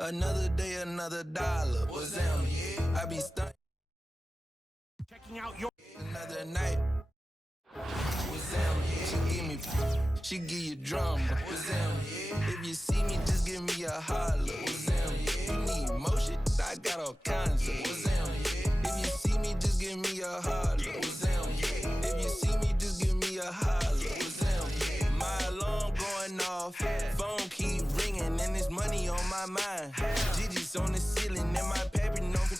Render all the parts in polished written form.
Another day, another dollar. What's them? I be stuck. Checking out your Another night. What's them? She give me, she give you drama. What's them? If you see me, just give me a holler. What's them? You need motion, I got all kinds of. What's them? If you see me, just give me a holler. What's them? If you see me, just give me a holler. What's them? My alarm going off, phone keep ringing, and there's money on my mind. Gigi's on the ceiling, and my pappy know for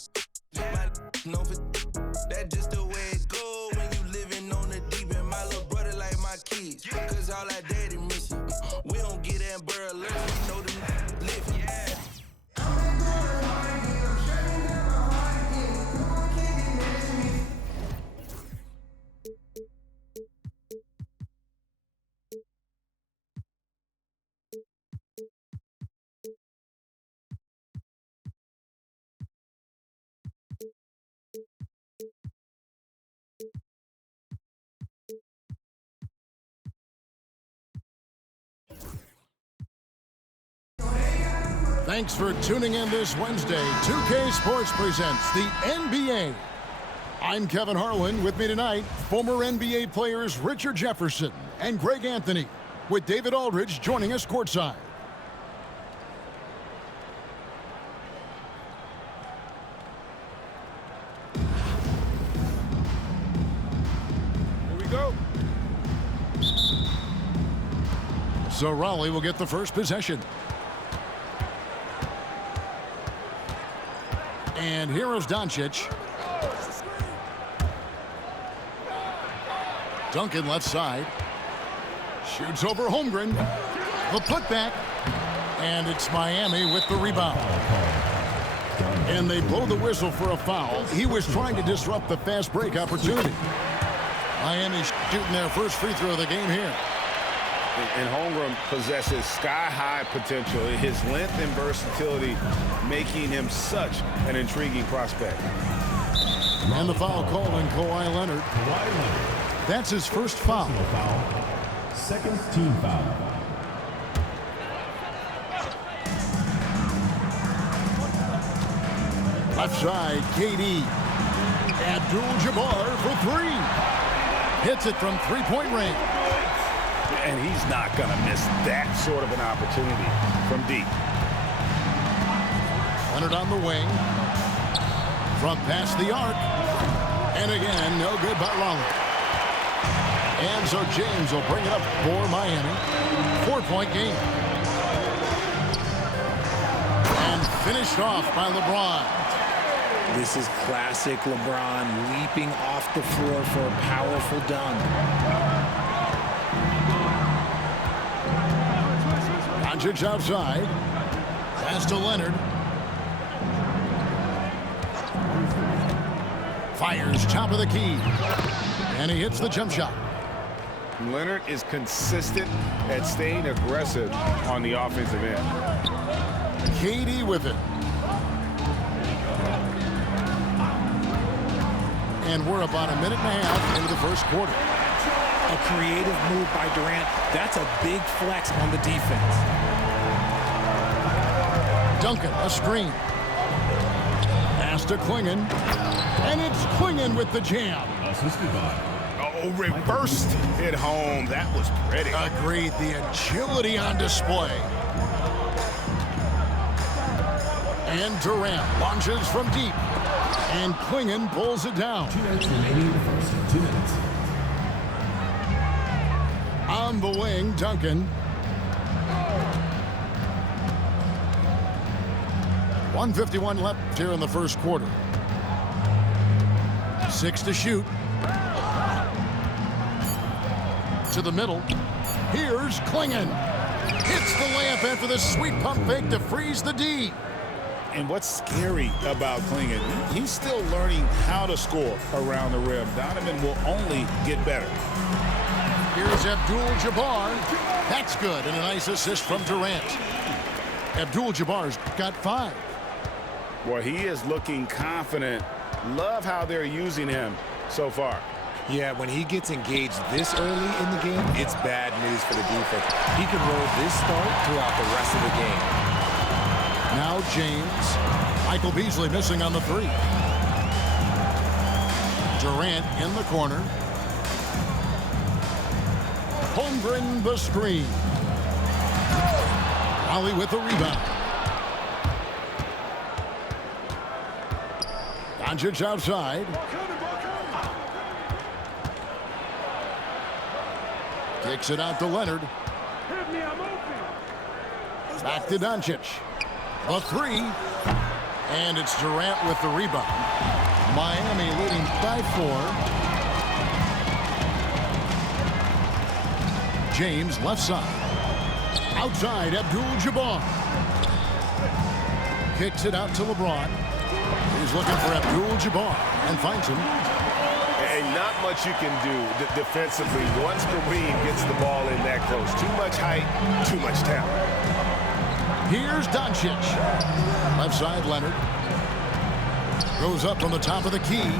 that just the way it go when you living on the deep end. My little brother like my kids, cause all our daddy missing. We don't get Amber Alert, we know them living. Thanks for tuning in this Wednesday. 2K Sports presents the NBA. I'm Kevin Harlan. With me tonight, former NBA players Richard Jefferson and Greg Anthony, with David Aldridge joining us courtside. Here we go. So Raleigh will get the first possession. And here is Doncic. Duncan left side. Shoots over Holmgren. The putback. And it's Miami with the rebound. And they blow the whistle for a foul. He was trying to disrupt the fast break opportunity. Miami shooting their first free throw of the game here. And Holmgren possesses sky-high potential. His length and versatility making him such an intriguing prospect. And the foul called on Kawhi Leonard. That's his first foul. Second team foul. Left side, KD. Abdul-Jabbar for three. Hits it from three-point range. And he's not going to miss that sort of an opportunity from deep. Leonard on the wing. From past the arc. And again, no good by Raleigh. And so James will bring it up for Miami. 4-point game. And finished off by LeBron. This is classic LeBron leaping off the floor for a powerful dunk. Doncic outside. Pass to Leonard. Fires top of the key. And he hits the jump shot. Leonard is consistent at staying aggressive on the offensive end. KD with it. And we're about a minute and a half into the first quarter. A creative move by Durant. That's a big flex on the defense. Duncan, a screen. Pass to Klingon. And it's Klingon with the jam. Assisted by. Oh, reversed it home. That was pretty. Agreed. The agility on display. And Durant launches from deep. And Klingon pulls it down. 2 minutes remaining in the first. 2 minutes. On the wing, Duncan. 1:51 left here in the first quarter. 6 to shoot. To the middle. Here's Klingon. Hits the layup after the sweet pump fake to freeze the D. And what's scary about Klingon, he's still learning how to score around the rim. Donovan will only get better. Here's Abdul-Jabbar. That's good, and a nice assist from Durant. Abdul-Jabbar's got 5. Boy, he is looking confident. Love how they're using him so far. Yeah, when he gets engaged this early in the game, it's bad news for the defense. He can roll this start throughout the rest of the game. Now James. Michael Beasley missing on the three. Durant in the corner. Holmgren the screen. Raleigh with the rebound. Doncic outside. Kicks it out to Leonard. Back to Doncic. The three. And it's Durant with the rebound. Miami leading by 4. James left side. Outside, Abdul-Jabbar. Kicks it out to LeBron. He's looking for Abdul-Jabbar and finds him. And not much you can do defensively once Kareem gets the ball in that close. Too much height, too much talent. Here's Doncic. Left side, Leonard. Goes up from the top of the key.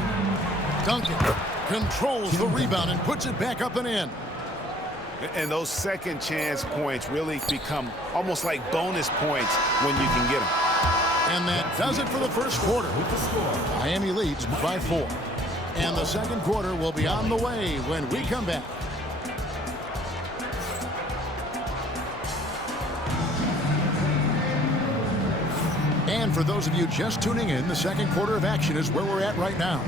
Duncan controls the rebound and puts it back up and in. And those second chance points really become almost like bonus points when you can get them. And that does it for the first quarter. Miami leads by 4. And the second quarter will be on the way when we come back. And for those of you just tuning in, the second quarter of action is where we're at right now.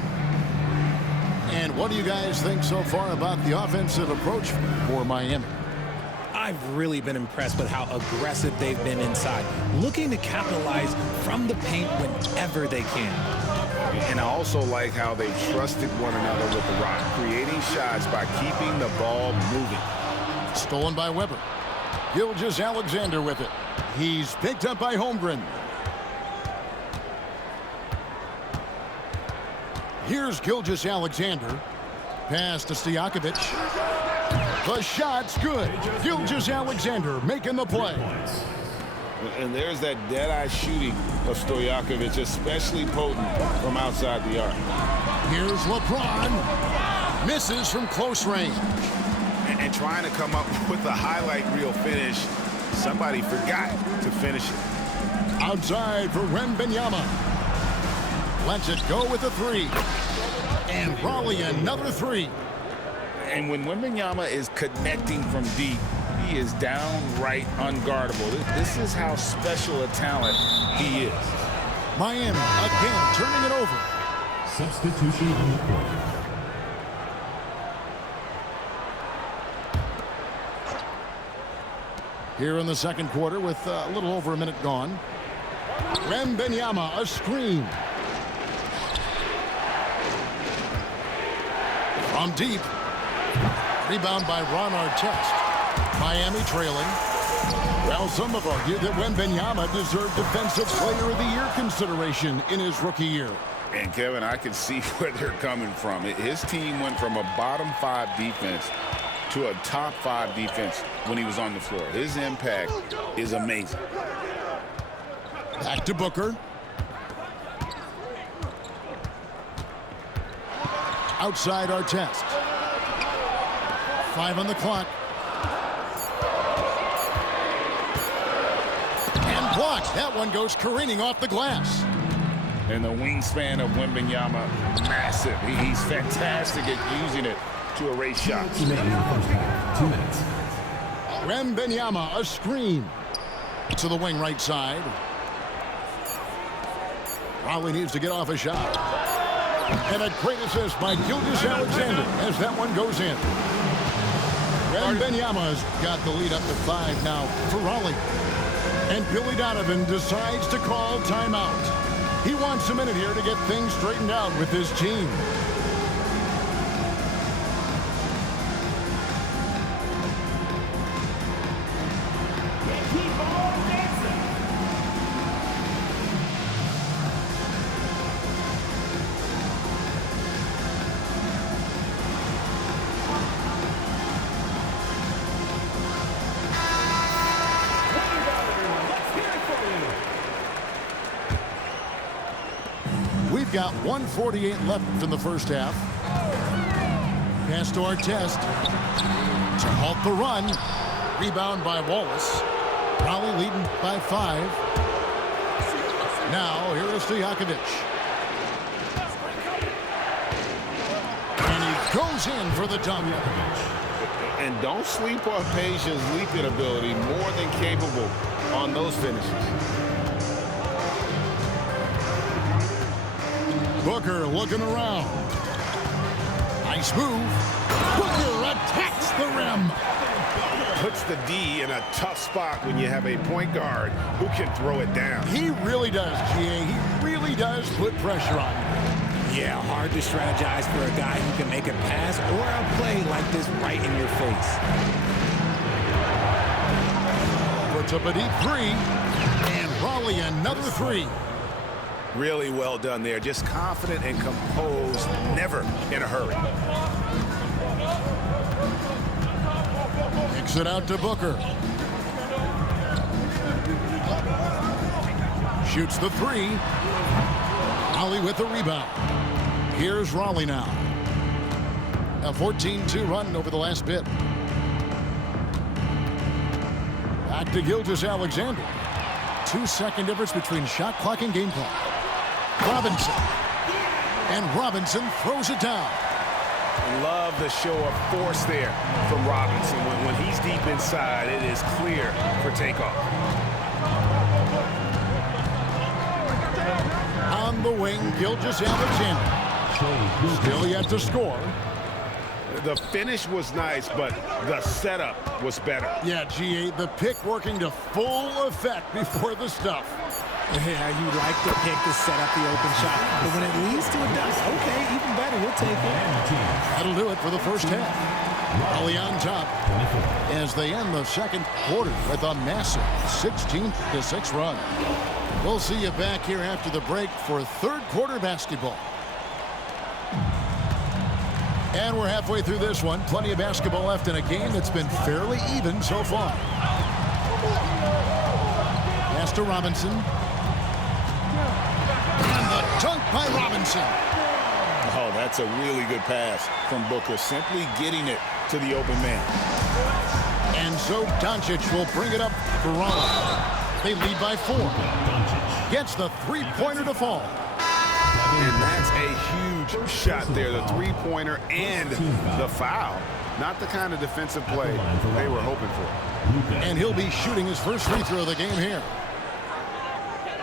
And what do you guys think so far about the offensive approach for Miami? I've really been impressed with how aggressive they've been inside, looking to capitalize from the paint whenever they can. And I also like how they trusted one another with the rock, creating shots by keeping the ball moving. Stolen by Weber. Gilgeous-Alexander with it. He's picked up by Holmgren. Here's Gilgeous-Alexander. Pass to Stojakovic. The shot's good. Gilgeous-Alexander making the play. And there's that dead-eye shooting of Stojakovic, especially potent from outside the arc. Here's LeBron. Misses from close range. And trying to come up with a highlight reel finish, somebody forgot to finish it. Outside for Wembanyama. Lets it go with a three. And Raleigh another three. And when Wembanyama is connecting from deep, he is downright unguardable. This is how special a talent he is. Miami again turning it over. Substitution on the court. Here in the second quarter with a little over a minute gone. Wembanyama, a screen. From deep. Rebound by Ron Artest. Miami trailing. Well, some have argued that Wembanyama deserved Defensive Player of the Year consideration in his rookie year. And, Kevin, I can see where they're coming from. His team went from a bottom 5 defense to a top 5 defense when he was on the floor. His impact is amazing. Back to Booker. Outside Artest. 5 on the clock. And blocked. That one goes careening off the glass. And the wingspan of Wembanyama, massive. He's fantastic at using it to erase shots. Remaining in the first half. 2 minutes. Wembanyama, a screen. To the wing right side. Raleigh needs to get off a shot. And a great assist by Gilgeous-Alexander as that one goes in. Wembanyama's got the lead up to 5 now for Raleigh. And Billy Donovan decides to call timeout. He wants a minute here to get things straightened out with his team. We've got 1:48 left in the first half. Pass to Artest to halt the run. Rebound by Wallace. Raleigh leading by 5. Now, here is Stojakovic. And he goes in for the dunk. And don't sleep on Peja's leaping ability, more than capable on those finishes. Booker looking around. Nice move. Booker attacks the rim. Puts the D in a tough spot when you have a point guard who can throw it down. He really does, GA. He really does put pressure on him. Yeah, hard to strategize for a guy who can make a pass or a play like this right in your face. Puts up a deep three. And Raleigh another three. Really well done there. Just confident and composed, never in a hurry. Kicks it out to Booker. Shoots the three. Raleigh with the rebound. Here's Raleigh now. A 14-2 run over the last bit. Back to Gilgeous-Alexander. 2-second difference between shot clock and game clock. Robinson. And Robinson throws it down. Love the show of force there from Robinson. When he's deep inside, it is clear for takeoff. On the wing, Gilgeous-Alexander. Still yet to score. The finish was nice, but the setup was better. Yeah, GA, the pick working to full effect before the stuff. Yeah, you like the pick to set up the open shot. But when it leads to a dunk, okay, even better, we'll take it. That'll do it for the first half. Raleigh on top as they end the second quarter with a massive 16-6 run. We'll see you back here after the break for third quarter basketball. And we're halfway through this one. Plenty of basketball left in a game that's been fairly even so far. Pass to Robinson. And the dunk by Robinson. Oh, that's a really good pass from Booker, simply getting it to the open man. And so Doncic will bring it up for Raleigh. They lead by 4. Gets the three-pointer to fall. And that's a huge shot there, the three-pointer and the foul. Not the kind of defensive play they were hoping for. And he'll be shooting his first free throw of the game here.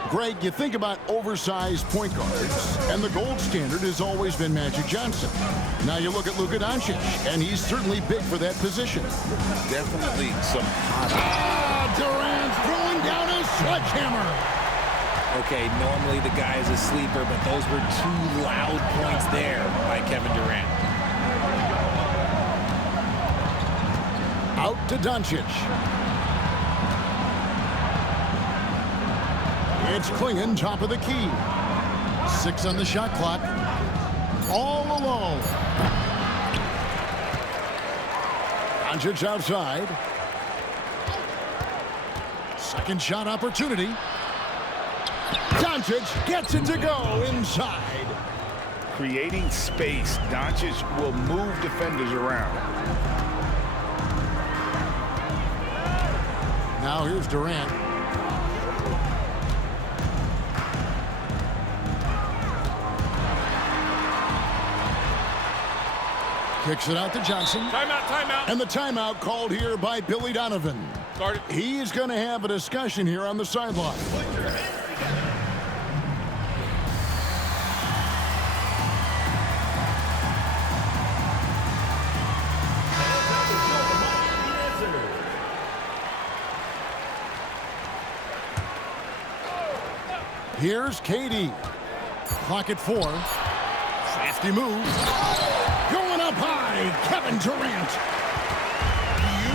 Greg, you think about oversized point guards, and the gold standard has always been Magic Johnson. Now you look at Luka Doncic, and he's certainly big for that position. Definitely some Durant throwing down a sledgehammer. Okay, normally the guy is a sleeper, but those were 2 loud points there by Kevin Durant. Out to Doncic. It's Klingon, top of the key. 6 on the shot clock. All alone. Doncic outside. Second shot opportunity. Doncic gets it to go inside. creating space. Doncic will move defenders around. Now here's Durant. Kicks it out to Johnson. Timeout, timeout. And the timeout called here by Billy Donovan. Started. He's going to have a discussion here on the sideline. Here's KD. Clock at 4. Safety move. Going up high, Kevin Durant.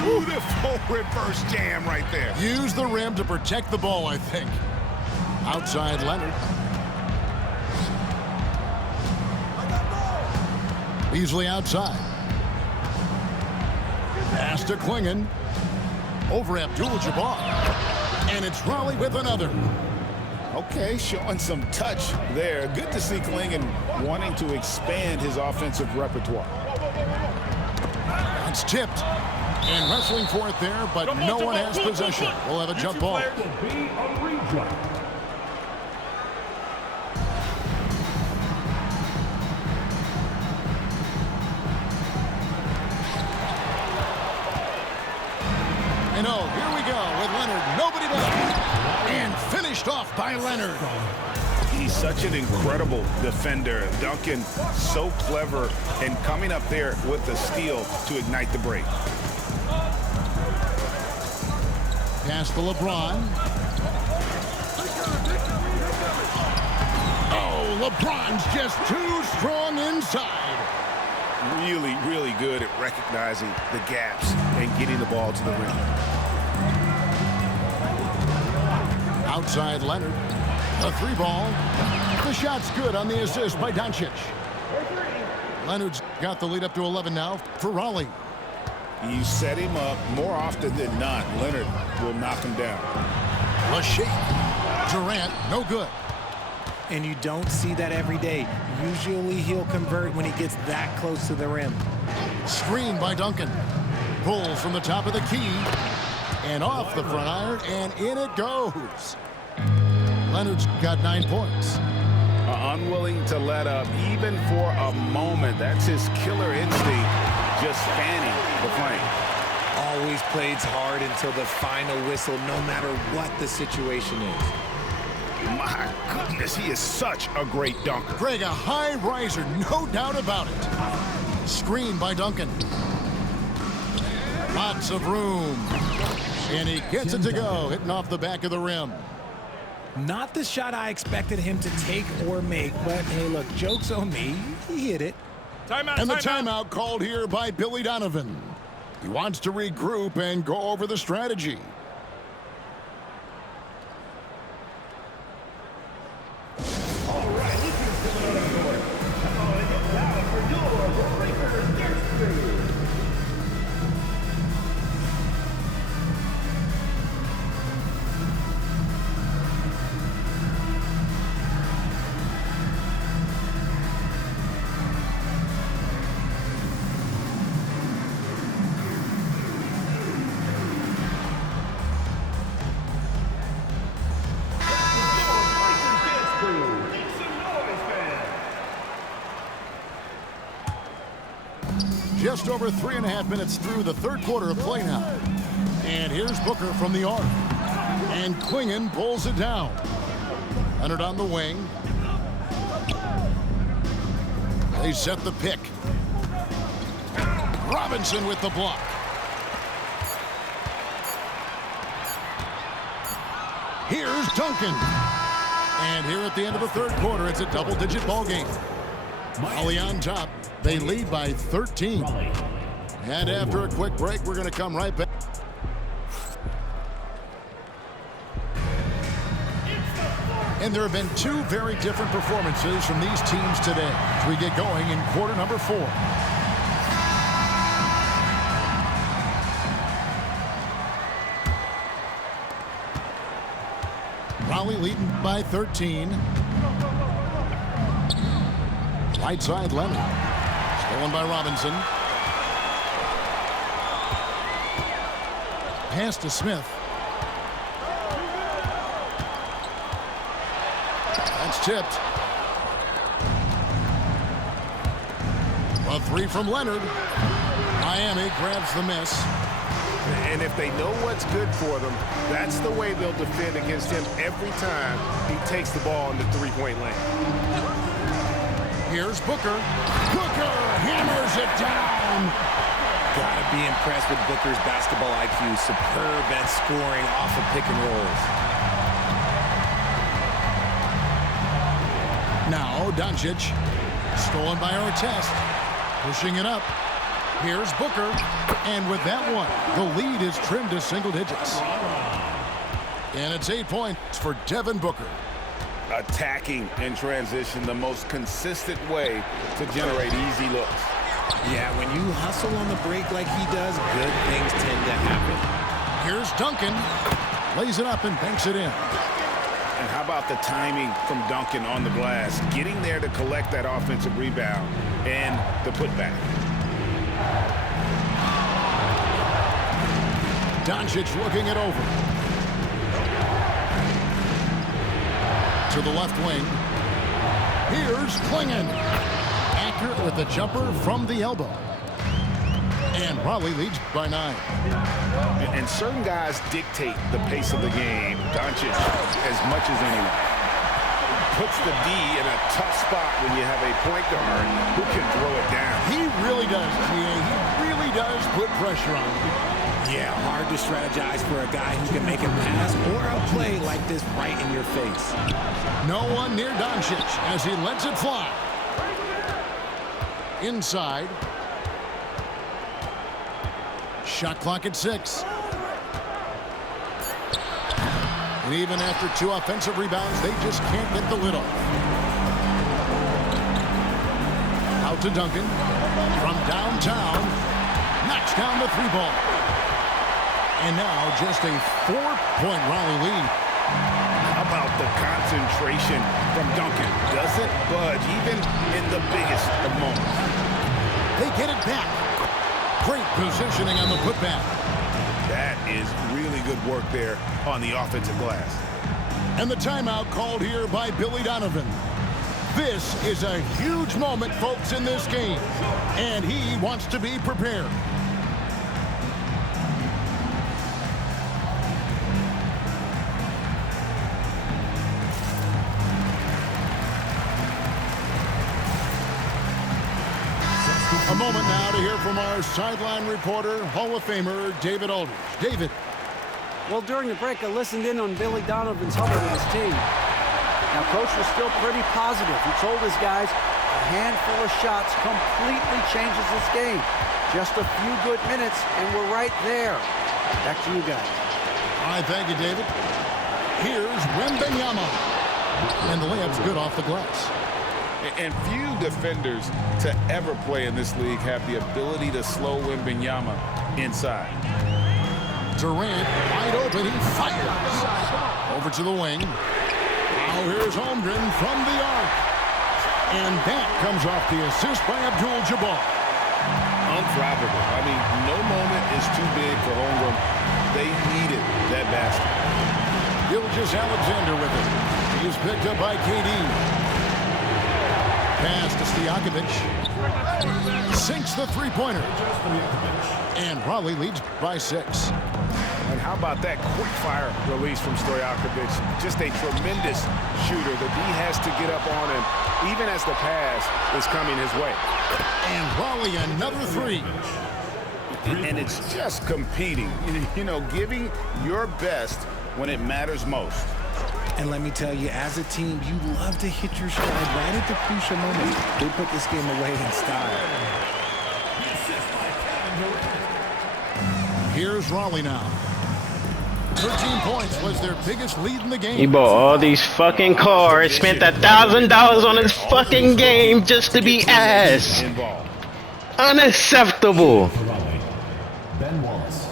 Beautiful reverse jam right there. Use the rim to protect the ball, I think. Outside Leonard. Beasley outside. Pass to Klingon. Over Abdul-Jabbar. And it's Raleigh with another. Okay, showing some touch there. Good to see Klingon wanting to expand his offensive repertoire. It's tipped. And wrestling for it there, but no one has possession. We'll have a jump ball. no. Here we go with Leonard. Nobody left. And finished off by Leonard. He's such an incredible defender. Duncan, so clever, and coming up there with the steal to ignite the break. Pass to LeBron. Oh, LeBron's just too strong inside. Really, really good at recognizing the gaps and getting the ball to the rim. Outside Leonard. A 3-ball. The shot's good on the assist by Doncic. Leonard's got the lead up to 11 now for Raleigh. You set him up more often than not. Leonard will knock him down. LeShake. Durant, no good. And you don't see that every day. Usually he'll convert when he gets that close to the rim. Screen by Duncan. Pulls from the top of the key. And off the front iron, and in it goes. Leonard's got 9 points. Unwilling to let up even for a moment. That's his killer instinct, just fanning the flame. Always plays hard until the final whistle, no matter what the situation is. My goodness, he is such a great dunker. Greg, a high riser, no doubt about it. Screen by Duncan. Lots of room. And he gets it to go, hitting off the back of the rim. Not the shot I expected him to take or make, but hey, look, joke's on me. He hit it. Timeout, and the timeout called here by Billy Donovan. He wants to regroup and go over the strategy. Just over 3.5 minutes through the third quarter of play now. And here's Booker from the arc. And Quingen pulls it down. Leonard on the wing. They set the pick. Robinson with the block. Here's Duncan. And here at the end of the third quarter, it's a double-digit ball game. Raleigh on top. They lead by 13. And after a quick break, we're going to come right back. And there have been two very different performances from these teams today as we get going in quarter number 4. Raleigh leading by 13. Right side, Leonard. Stolen by Robinson. Pass to Smith. That's tipped. A 3 from Leonard. Miami grabs the miss. And if they know what's good for them, that's the way they'll defend against him every time he takes the ball in the three-point lane. Here's Booker. Booker hammers it down. Gotta be impressed with Booker's basketball IQ. Superb at scoring off of pick and rolls. Now Doncic. Stolen by Artest. Pushing it up. Here's Booker. And with that one, the lead is trimmed to single digits. And it's 8 points for Devin Booker. Attacking in transition, the most consistent way to generate easy looks. Yeah, when you hustle on the break like he does, good things tend to happen. Here's Duncan. Lays it up and banks it in. And how about the timing from Duncan on the glass? Getting there to collect that offensive rebound and the putback. Doncic looking it over. To the left wing. Here's Quingen. Accurate with the jumper from the elbow. And Raleigh leads by 9. And certain guys dictate the pace of the game. Doncic, as much as anyone, puts the D in a tough spot when you have a point guard who can throw it down. He really does, GA. He really does put pressure on him. Yeah, hard to strategize for a guy who can make a pass or a play like this right in your face. No one near Doncic as he lets it fly. Inside. Shot clock at 6. And even after 2 offensive rebounds, they just can't get the lid off. Out to Duncan. From downtown. Knocks down the 3 ball. And now just a 4-point Raleigh lead. How about the concentration from Duncan? Doesn't budge even in the biggest of moments. They get it back. Great positioning on the putback. That is really good work there on the offensive glass. And the timeout called here by Billy Donovan. This is a huge moment, folks, in this game. And he wants to be prepared. A moment now to hear from our sideline reporter, Hall of Famer David Aldridge. David. Well, during the break, I listened in on Billy Donovan's huddle with his team. Now, Coach was still pretty positive. He told his guys a handful of shots completely changes this game. Just a few good minutes, and we're right there. Back to you guys. All right, thank you, David. Here's Wembanyama. And the layup's good off the glass. And few defenders to ever play in this league have the ability to slow Wembanyama inside. Durant wide open, he fires. Over to the wing. Now here's Holmgren from the arc. And that comes off the assist by Abdul-Jabbar. Unflappable. I mean, no moment is too big for Holmgren. They needed that basket. Gilgeous-Alexander with it. He's picked up by KD. Pass to Stojakovic. Sinks the three-pointer. And Raleigh leads by 6. And how about that quick-fire release from Stojakovic? Just a tremendous shooter. The D has to get up on him, even as the pass is coming his way. And Raleigh another 3. And it's just competing. You know, giving your best when it matters most. And let me tell you, as a team, you love to hit your stride right at the crucial moment. They put this game away in style. Here's Raleigh now. 13 points was their biggest lead in the game. He bought all these fucking cars, spent $1,000 on this fucking game just to be ass. Unacceptable. Ben Wallace.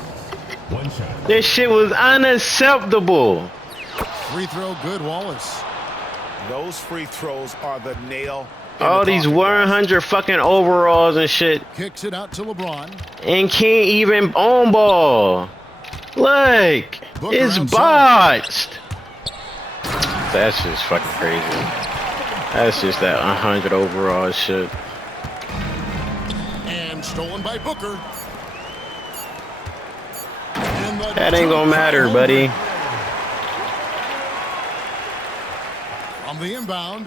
1 shot. This shit was unacceptable. Free throw good, Wallace. Those free throws are the nail. All these 100 fucking overalls and shit. Kicks it out to LeBron. And can't even on ball. Look, Booker it's outside. botched. That's just fucking crazy. That's just that 100 overall shit. And stolen by Booker. And That ain't gonna matter, buddy. On the inbound.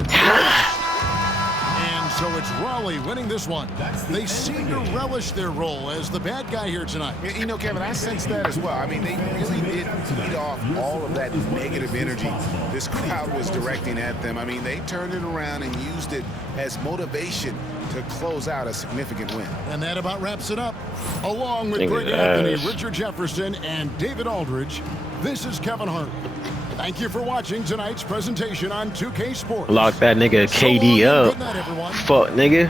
And so it's Raleigh winning this one. They seem to relish their role as the bad guy here tonight. You know, Kevin, I sense that as well. I mean, they really did feed off all of that negative energy this crowd was directing at them. I mean, they turned it around and used it as motivation to close out a significant win. And that about wraps it up. Along with Think Greg of Anthony, ass. Richard Jefferson, and David Aldridge, this is Kevin Hart. Thank you for watching tonight's presentation on 2K Sports. Lock that nigga So long KD and up. good night, everyone. Fuck nigga.